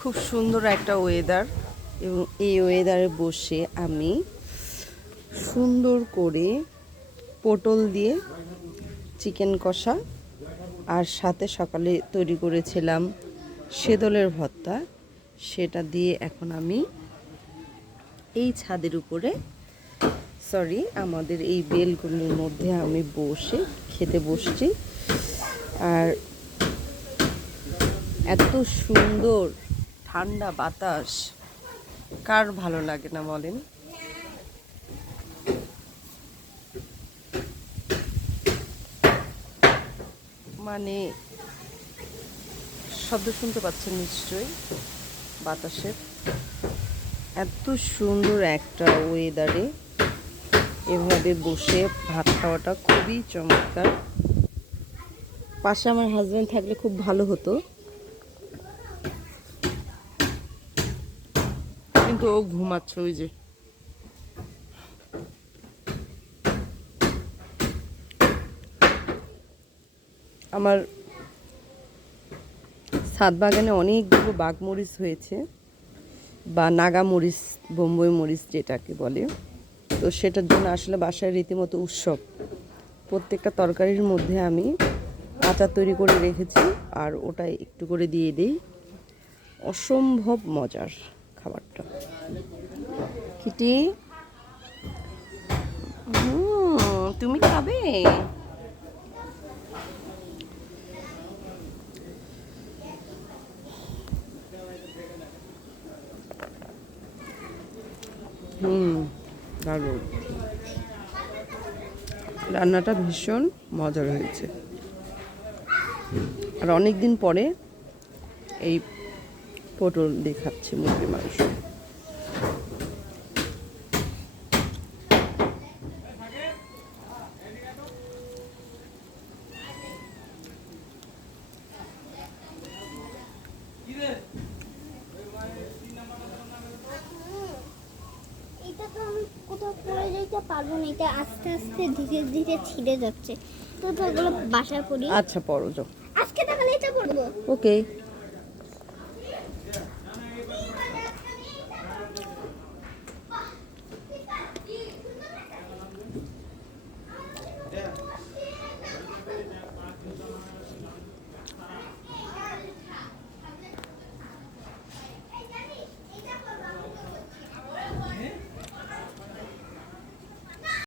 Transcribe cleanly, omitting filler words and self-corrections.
খুব সুন্দর একটা ওয়েদার, এবং এই ওয়েদারে বসে আমি সুন্দর করে পটল দিয়ে চিকেন কষা আর সাথে সকালে তৈরি করেছিলাম সেদলের ভর্তা, সেটা দিয়ে এখন আমি এই ছাদের উপরে আমাদের এই বেলকনির মধ্যে আমি বসে খেতে বসছি। আর এত সুন্দর ঠান্ডা বাতাস কার ভালো লাগে না বলেন। মানে শব্দ শুনতে পাচ্ছেন নিশ্চয়ই বাতাসের। এত সুন্দর একটা ওয়েদারে এভাবে বসে ভাত খাওয়াটা খুবই চমৎকার। পাশে আমার হাজব্যান্ড থাকলে খুব ভালো হতো, কিন্তু ও ঘুমাচ্ছে। ওই যে আমার ছাদ বাগানে অনেকগুলো বাঘমরিচ হয়েছে, বা নাগা মরিচ, বোম্বই মরিচ যেটাকে বলে। তো সেটার জন্য আসলে বাসায় রীতিমতো উৎসব। প্রত্যেকটা তরকারির মধ্যে আমি আচার তৈরি করে রেখেছি, আর ওটাই একটু করে দিয়ে দিই। অসম্ভব মজার খাবারটা। কিটি, তুমি খাবে? দারুণ। রান্নাটা ভীষণ মজার হয়েছে। আর অনেক দিন পরে এই পটল দিয়ে খাচ্ছি মুরগির মাংস। এটা তো আমি কোথাও পড়ে যাইতে পারবো না, এটা আস্তে আস্তে ধীরে ধীরে ছিঁড়ে যাচ্ছে। তো ওগুলো বাসায় পড়ি। আচ্ছা, পড়ো যাও। আজকে তাহলে এটা পড়বো। ওকে।